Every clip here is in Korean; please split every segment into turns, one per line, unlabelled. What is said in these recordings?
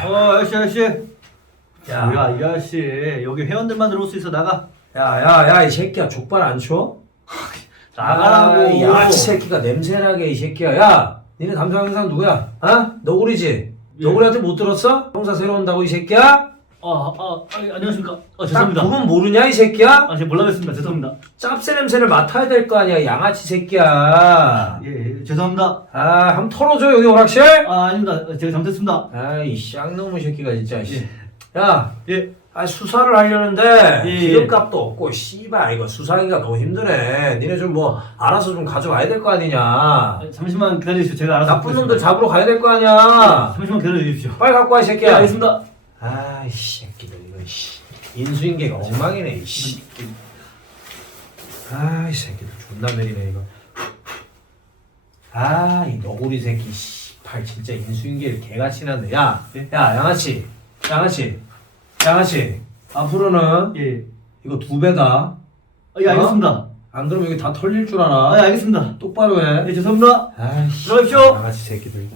아저씨.
야,
뭐야, 이 아저씨. 여기 회원들만 들어올 수 있어, 나가.
야, 이 새끼야, 족발 안 쳐?
나가라고.
이 양아치 새끼가 냄새나게, 이 새끼야. 야, 니네 담당하는 사람 누구야? 너구리지?
예.
너구리한테 못 들었어? 형사 새로 온다고, 이 새끼야?
안녕하십니까.
딱
죄송합니다.
그분 모르냐, 이 새끼야?
제가 몰라뵙습니다. 죄송합니다.
짭새 냄새를 맡아야 될 거 아니야, 양아치 새끼야.
예, 죄송합니다.
한번 털어줘, 여기 오락실?
아닙니다. 제가 잘못했습니다.
이 쌍놈의 새끼가 진짜, 씨.
예.
야,
예.
수사를 하려는데,
예.
기름값도 없고, 씨발, 이거 수사하기가 너무 힘드네. 니네 좀 알아서 좀 가져와야 될 거 아니냐.
잠시만 기다려주십시오. 제가 알아서.
나쁜 놈들 잡으러 가야 될 거 아니야.
잠시만 기다려주십시오.
빨리 갖고 와, 이
예,
새끼야.
알겠습니다.
이 새끼들, 이거, 씨. 인수인계가 엉망이네, 이 씨. 이 새끼들 존나 내리네, 이거. 이 너구리 새끼, 씨발, 진짜 인수인계를 개같이 났네. 야, 양아치. 앞으로는
예.
이거 2배다.
예, 알겠습니다.
안 그러면 여기 다 털릴 줄 알아.
알겠습니다.
똑바로 해.
예, 죄송합니다. 들어가십시오.
양아치 새끼들.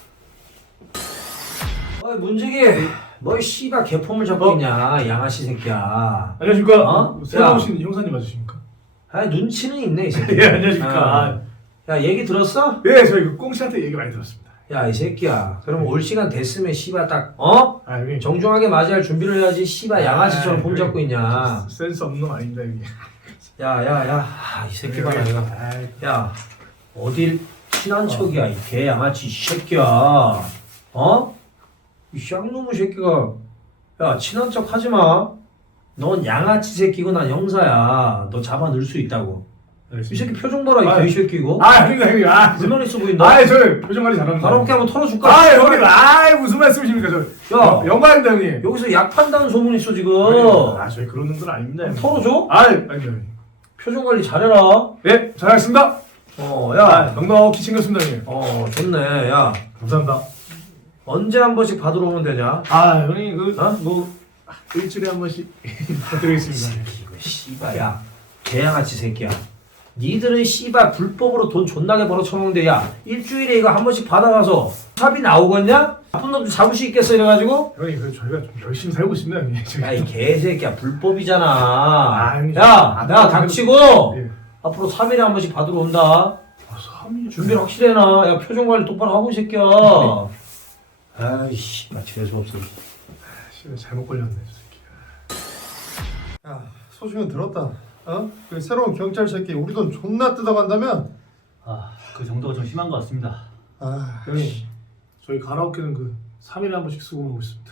문지기. 뭐 씨발 개폼을 잡고 있냐, 양아치 새끼야.
안녕하십니까. 새로
야.
오신 형사님 맞으십니까?
눈치는 있네, 이 새끼.
예, 안녕하십니까.
야, 얘기 들었어?
예, 저희 그 꽁씨한테 얘기 많이 들었습니다.
야, 이 새끼야. 그럼 올 시간 됐으면 씨발 딱
형님.
정중하게 맞이할 준비를 해야지. 씨발 양아치처럼 폼 잡고 있냐.
센스 없는 놈 아닙니다, 형님.
야. 이 새끼 봐라, 이거. 야, 어딜 친한 척이야, 이 개 양아치 이 새끼야. 이 쌍놈의 새끼가. 야, 친한 척 하지 마. 넌 양아치 새끼고 난 형사야. 너 잡아 넣을 수 있다고. 이 새끼 표정 봐라, 이 개새끼 이거.
형님.
불만 있어 보인다.
저 표정 관리 잘합니다.
가볍게 한번 털어줄까?
형님. 무슨 말씀이십니까, 저.
야,
영광입니다, 형님.
여기서 약 판다는 소문 있어 지금.
저희 그런 놈들 아닙니다. 형님.
털어줘?
아닙니다, 형님.
표정 관리 잘해라.
예, 잘하겠습니다.
야.
넉넉히 챙겼습니다, 형님.
좋네. 야,
감사합니다.
언제 한 번씩 받으러 오면 되냐?
형님, 일주일에 한 번씩 부탁드리겠습니다.
이거 씨발, 야, 개양아치 새끼야. 니들은 씨발 불법으로 돈 존나게 벌어 처먹는데, 야, 일주일에 이거 한 번씩 받아가서 삽이 나오겠냐? 나쁜 놈 잡을 수 있겠어 이래가지고?
형님, 저희가 좀 열심히 살고 있습니다, 형님.
야, 이 개새끼야, 불법이잖아.
형님.
야, 닥치고
예.
앞으로 3일에 한 번씩 받으러 온다.
3일
준비를 확실히 해놔. 야, 표정 관리 똑바로 하고 이 새끼야. 아이씨, 나 재수 없어.
잘못 걸렸네, 저 새끼.
야, 소식은 들었다. 그 새로운 경찰 새끼 우리 돈 존나 뜯어간다면?
그 정도가 좀 심한 것 같습니다.
형님, 저희 가라오케는 3일에 한 번씩 수금하고 있습니다.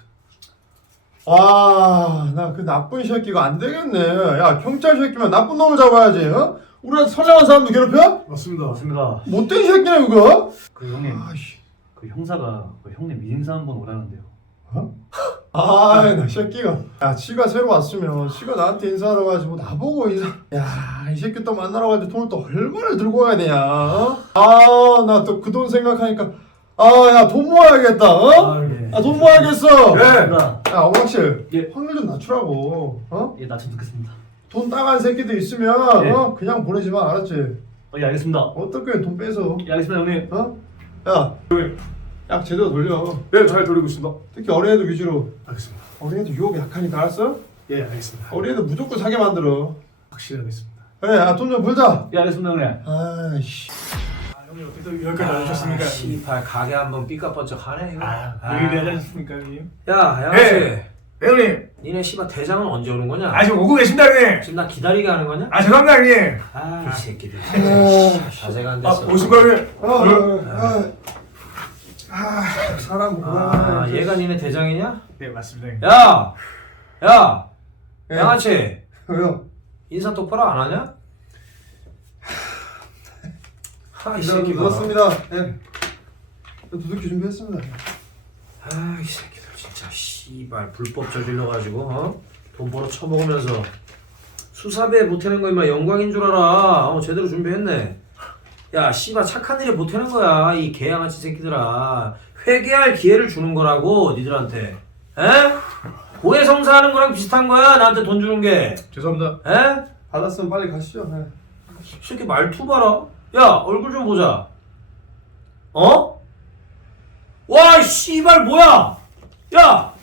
나 그 나쁜 새끼가 안 되겠네. 야, 경찰 새끼면 나쁜 놈을 잡아야지. 우리한테 선량한 사람도 괴롭혀?
맞습니다.
맞습니다.
못된 새끼네 그거.
그 형님,
아이씨.
그 형사가 그 형님 민사 한번 오라는데요.
나 새끼가. 야, 지가 새로 왔으면 지가 나한테 인사하러 가지고 나보고 인사. 야, 이 새끼 또 만나러 갈 때 돈을 또 얼마나 들고 가야 되냐. 나 또 그 돈 생각하니까. 야, 돈 모아야겠다.
예.
돈 모아야겠어.
맞습니다.
야, 오락실.
예.
확률 좀 낮추라고.
예, 낮추면 좋겠습니다.
돈 따간 새끼들 있으면
예.
그냥 보내지 마. 알았지?
예, 알겠습니다.
어떻게 돈 빼서?
예, 알겠습니다, 형님.
야, 약 제대로 돌려.
네, 잘 돌리고 있습니다.
특히 어린애들 위주로.
알겠습니다.
어린애들 유혹이 약하니까 알았어?
예, 알겠습니다.
어린애들 무조건 사게 만들어.
확실히 하겠습니다.
그래, 돈 좀 벌자.
예, 알겠습니다, 형님.
아이씨.
형님, 어떻게 여기까지 와주셨습니까?
씨발, 가게 한번 삐까뻔쩍 하네, 이거.
왜 이래 하지 않습니까, 형님?
야, 양아치.
네, 형님.
니네 씨발 대장은 언제 오는 거냐?
지금 오고 계십니다, 형님.
지금 나 기다리게 하는 거냐?
죄송합니다, 형님.
이 새끼들.
아,
자세가 안 됐어.
오신 거 형님.
사람 보라.
얘가 니네 대장이냐?
네, 맞습니다, 형님.
야,
예.
양아치.
왜요?
인사 똑바로 안 하냐? 이 새끼가.
들었습니다. 예. 두둑기 준비했습니다.
이 새끼들 진짜 씨발 불법 저질러가지고 돈 벌어 처먹으면서 수사배 못하는 거 임마 영광인 줄 알아. 제대로 준비했네. 야 씨발 착한 일에 못하는 거야 이 개양아치 새끼들아. 회개할 기회를 주는 거라고 니들한테. 에? 고해성사하는 거랑 비슷한 거야 나한테 돈 주는 게.
죄송합니다.
에?
받았으면 빨리 가시죠. 예.
이 새끼 말투 봐라. 야 얼굴 좀 보자. 와 씨발 뭐야? 야!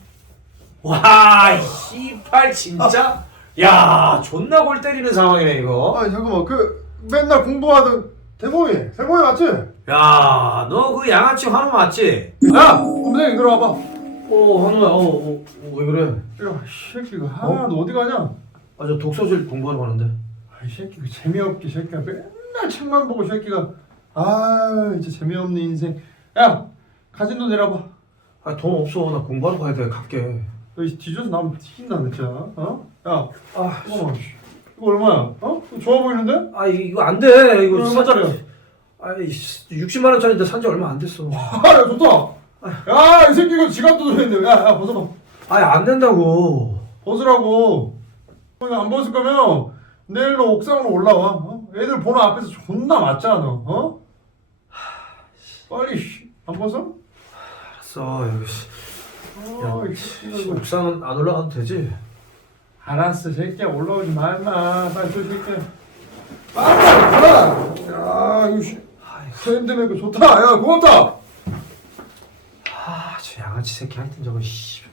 와, 이 씨발 진짜? 야, 존나 골 때리는 상황이네 이거.
아 잠깐만 그 맨날 공부하던 대범이 맞지?
야, 너 그 양아치 환우 맞지?
야 검사님 들어와봐.
환우야, 왜 그래?
야 이 새끼가 너 어디 가냐?
아, 저 독서실 공부하러 가는데.
이 새끼가 재미없게 새끼가 맨날 책만 보고 이 새끼가 진짜 재미없는 인생. 야 가진도 내려봐.
아, 돈 없어. 나 공부하러 가야 돼. 갈게.
너 뒤져서 나면 튀긴다 진짜. 야 잠깐만 이거 얼마야? 이거 좋아 보이는데?
아, 이거 안 돼. 이거
얼마짜리야?
아이, 60만 원짜리인데 산지 얼마 안 됐어.
야 좋다. 야 이 새끼 이거 지갑도 들어있네. 야 벗어봐.
아니, 안 된다고.
벗으라고. 안 벗을 거면 내일로 옥상으로 올라와. 애들 보는 앞에서 존나 맞잖아. 빨리 안 벗어?
알았어, 여기.
야,
옥상은 안 올라가도 되지?
알았어 새끼야 올라오지 말마. 빨리 저 새끼야. 빨리 가라. 야 이거 핸드메이크 좋다. 야 고맙다.
아, 저 양아치 새끼 하여튼 저거 씨.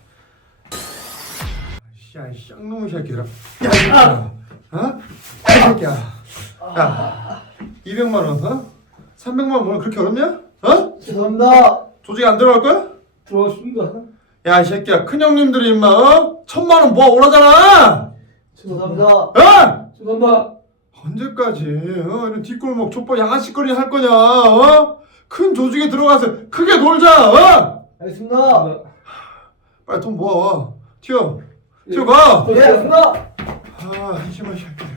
야, 이 쌍놈의 새끼들아. 야, 이 새끼야. 이 새끼야. 야, 200만 원, 300만 원 오늘 그렇게 어렵냐?
죄송합니다.
조직에 안 들어갈 거야?
들어가십니다.
야, 이 새끼야. 큰 형님들이 임마, 1000만 원 모아 오라잖아.
죄송합니다. 죄송합니다.
언제까지, 이런 뒷골목 족보 양아치거리 할 거냐, 큰 조직에 들어가서 크게 놀자,
알겠습니다.
빨리 돈 모아와. 튀어가.
예, 알겠습니다.
한심한 새끼들.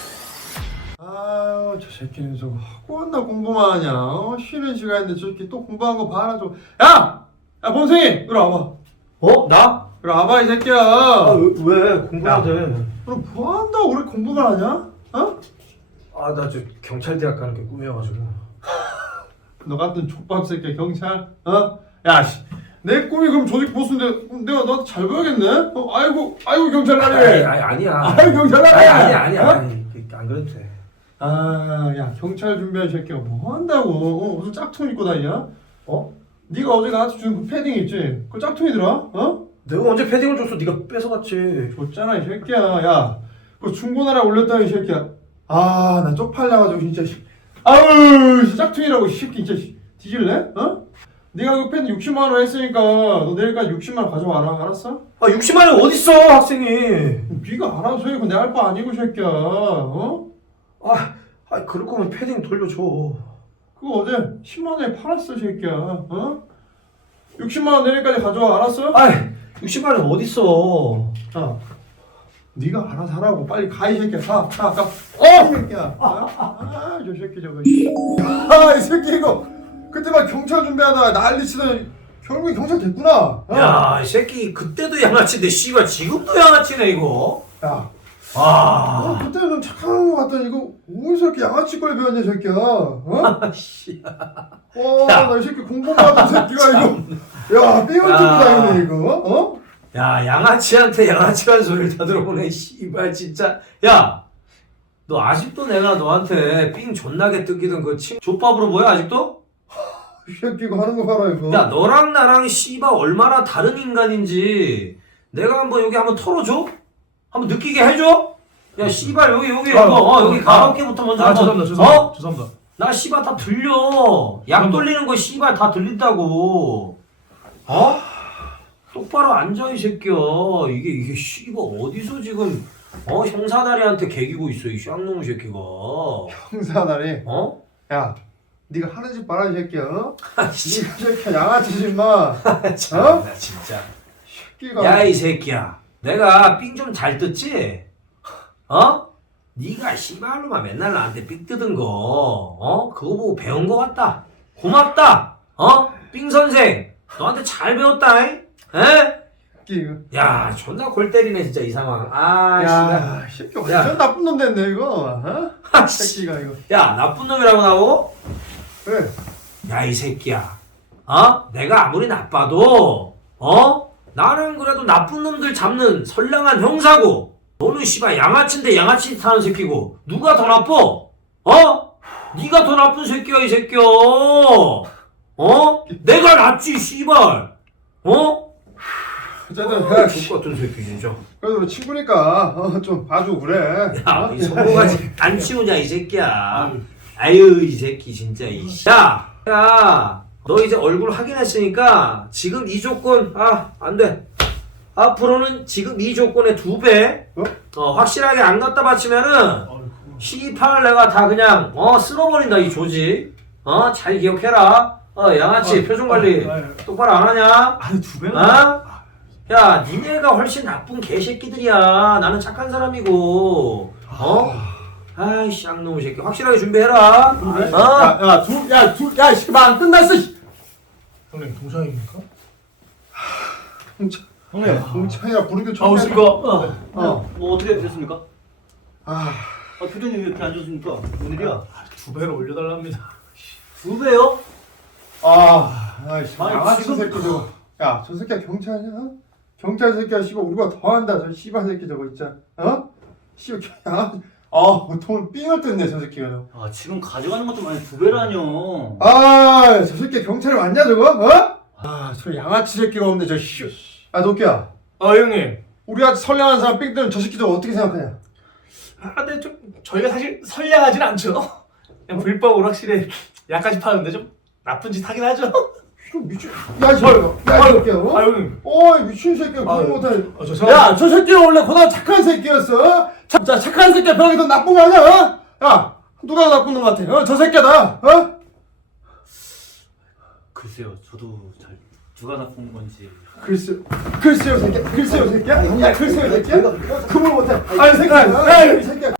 저 새끼는 저거 학원나 공부만 하냐? 쉬는 시간인데 저 새끼 또 공부한 거 봐라 저. 야, 범생이, 이리 와봐.
나?
이리 와봐 이 새끼야.
왜? 공부해야 돼.
그럼 뭐 한다고 그래 공부만 하냐?
아, 나 저 경찰대학 가는 게 꿈이어가지고.
너 같은 족밥 새끼 경찰? 야, 씨. 내 꿈이 그럼 조직 보수인데 그럼 내가 너한테 잘 보여야겠네? 아이고 경찰관이.
아니야.
아이고 경찰관이.
아니야. 안 그래도 돼.
야 경찰 준비한 새끼가 뭐 한다고? 무슨 짝퉁 입고 다니냐? 네가 어제 나한테 준 그 패딩 있지? 그 짝퉁이더라?
내가 언제 패딩을 줬어? 네가 뺏어갔지.
줬잖아 이 새끼야. 야, 그 중고나라에 올렸다 이 새끼야. 나 쪽팔려가지고 진짜. 짝퉁이라고 이 새끼 진짜 뒤질래? 네가 그 펜 60만 원 했으니까 너 내일까지 60만 원 가져와라. 알았어?
60만 원 어딨어, 학생이.
네가 알아서 해. 그거 내 할 바 아니고 이 새끼야.
그럴 거면 패딩 돌려줘.
그거 어제 10만 원에 팔았어 이 새끼야. 60만 원 내일까지 가져와. 알았어?
60만 원 어딨어.
네가 알아서 하라고. 빨리 가 이 새끼야. 가. 이 새끼야. 저 새끼 저거. 이 새끼 이거 그때 막 경찰 준비하다가 난리치더니 결국에 경찰 됐구나.
야, 이 새끼 그때도 양아치인데 씨발 지금도 양아치네 이거.
야, 그때는 좀 착한 거 같더니 이거 어디서 이렇게 양아치 걸 배웠냐 이 새끼야.
씨.
나 이 새끼 공부만 하던 새끼가 이거. 야, 삐을 뜯고 다니네 이거.
야, 양아치한테 양아치란 소리를 다 들어보네 씨발 진짜. 야, 너 아직도 내가 너한테 삥 존나게 뜯기던 그 족밥으로 보여 아직도?
이 새끼가 하는 거 봐라 이거.
야, 너랑 나랑 씨발 얼마나 다른 인간인지 내가 여기 한번 털어줘? 한번 느끼게 해줘? 야, 씨발 여기 여기 가라오케부터 먼저 한번.
죄송합니다.
나 씨발 다 들려. 약 돌리는 거 씨발 다 들린다고. 똑바로 앉아 이 새끼야. 이게 씨발 어디서 지금 형사다리한테 개기고 있어 이 쌍놈의 새끼가.
형사다리. 야, 네가 하는 짓 봐라 이 새끼야. 네가 새끼야 양아치지 마.
참나 진짜.
새끼가.
야, 이 새끼야. 내가 삥 좀 잘 뜯지? 네가 씨발로만 맨날 나한테 삥 뜯은 거 그거 보고 배운 거 같다. 고맙다. 삥 선생 너한테 잘 배웠다. 에? 야, 존나 골 때리네 진짜 이 상황.
야, 새끼 완전 나쁜 놈 됐네 이거. 새끼가 이거.
야, 나쁜 놈이라고 나고?
그래.
야, 이 새끼야. 내가 아무리 나빠도 나는 그래도 나쁜 놈들 잡는 선량한 형사고, 너는 씨발 양아치인데 양아치 타는 새끼고, 누가 더 나빠? 네가 더 나쁜 새끼야 이 새끼야. 내가 낫지 씨발.
어쨌든
똑같은 새끼 진짜.
그래도 친구니까 좀 봐주고 그래.
야, 이 손모가지 안 치우냐 이 새끼야. 아유 이 새끼 진짜 이. 야, 너 이제 얼굴 확인했으니까 지금 이 조건 안 돼. 앞으로는 지금 이 조건의 2배. 확실하게 안 갖다 바치면은 시판을 내가 다 그냥 쓸어버린다 이 조지. 잘 기억해라. 양아치 표정 관리 똑바로 안 하냐?
아니 2배나.
야, 니네가 훨씬 나쁜 개새끼들이야. 나는 착한 사람이고. 아이씨, 쌍놈의 새끼. 확실하게 준비해라.
야, 씨발 안 끝났어.
형님 동창입니까?
형님.
동창이야 부르기
아 오십니까?
뭐 어떻게 되셨습니까?
아,
표정이 왜 이렇게 안 좋습니까? 뭔 일이야?
2배로 올려달랍니다.
2배요?
양아치 새끼 저거. 야, 저 새끼야 경찰이야? 경찰 새끼야 씨발 우리가 더한다 저 씨발 새끼 저거 진짜. 씨발 돈을 삥을 뜯네 저 새끼가 저거.
지금 가져가는 것도 많이 2배라뇨.
저 새끼 경찰이 왔냐 저거? 저 양아치 새끼가 없네 저 씨. 도끼야.
형님.
우리가 선량한 사람 삥 뜨는 저 새끼 저거 어떻게 생각하냐?
근데 좀 저희가 사실 선량하진 않죠. 그냥 불법으로 확실히 약까지 파는데 좀 나쁜 짓 하긴 하죠.
미친. 야, 이 새끼야.
형님.
미친 새끼야. 그거 못해.
죄송합니다.
야, 저 새끼가 원래 고등학교 착한 새끼였어. 착한 새끼야. 병이 더 나쁜 거 아니야? 야, 누가 나쁜 놈 같아? 저 새끼다.
글쎄요, 저도 잘 누가 나쁜 건지.
글쎄요 새끼야. 야, 글쎄요 새끼야. 그걸 못해. 이 새끼야. 이 새끼야.